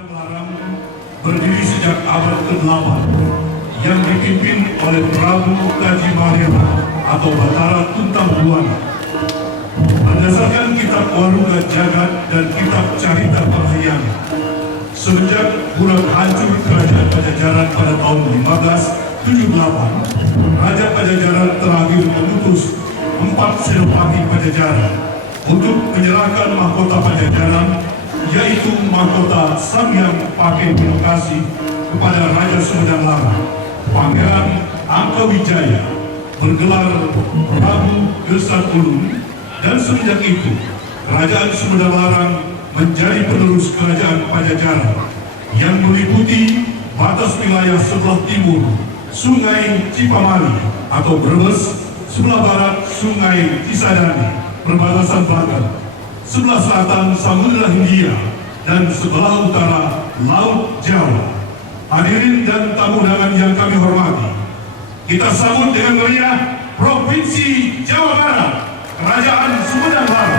Sumedang Larang berdiri sejak abad ke-8 yang dipimpin oleh Prabu Kaji Mahela atau Batara Tuntang Buana. Berdasarkan kitab Waruga Jagat dan kitab Carita Parahyangan, semenjak bulan hancur kerajaan Pajajaran pada tahun 1578, Raja Pajajaran terakhir mengutus 4 senopati Pajajaran untuk menyerahkan mahkota Pajajaran, yaitu mahkota Sangyang Pakebumi kepada Raja Sumedang Larang, Pangeran Angkawijaya, bergelar Prabu Gesat Ulung, dan semenjak itu Kerajaan Sumedang Larang menjadi penerus Kerajaan Pajajaran yang meliputi batas wilayah sebelah timur Sungai Cipamali atau Brebes, sebelah barat Sungai Cisadane, perbatasan Banten, sebelah selatan Samudra Hindia, dan sebelah utara Laut Jawa. Hadirin dan tamu undangan yang kami hormati, kita sambut dengan meriah Provinsi Jawa Barat, Kerajaan Sumedang Larang.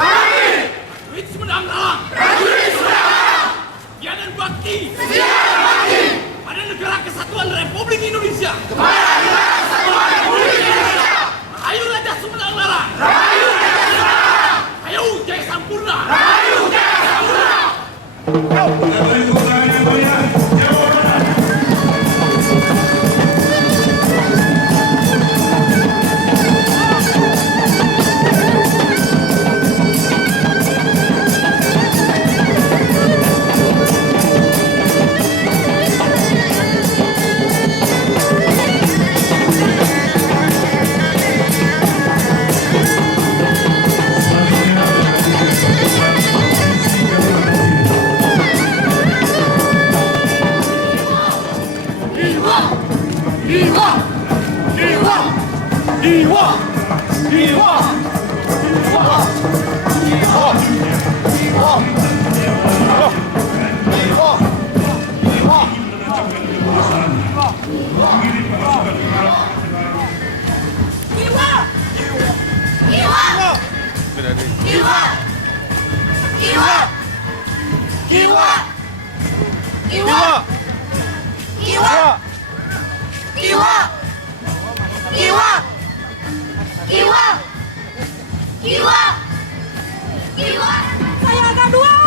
Prajurit Sumedang Larang, setia dan bakti pada negara kesatuan Republik Indonesia. Rahayu Raja Sumedang Larang, Rahayu Jaya Sampurna. Kiwa. Kiwa. Saya angka 2.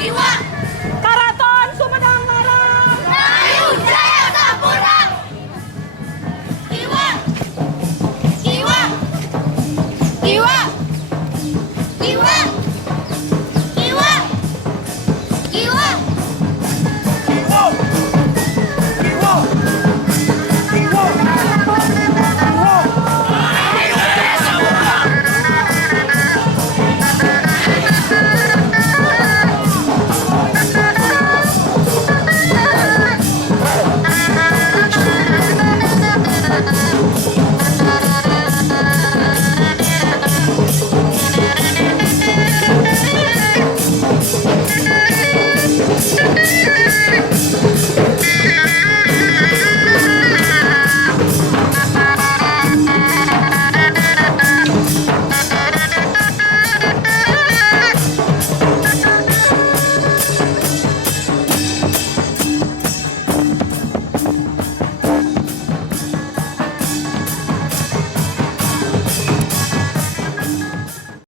Kiwa.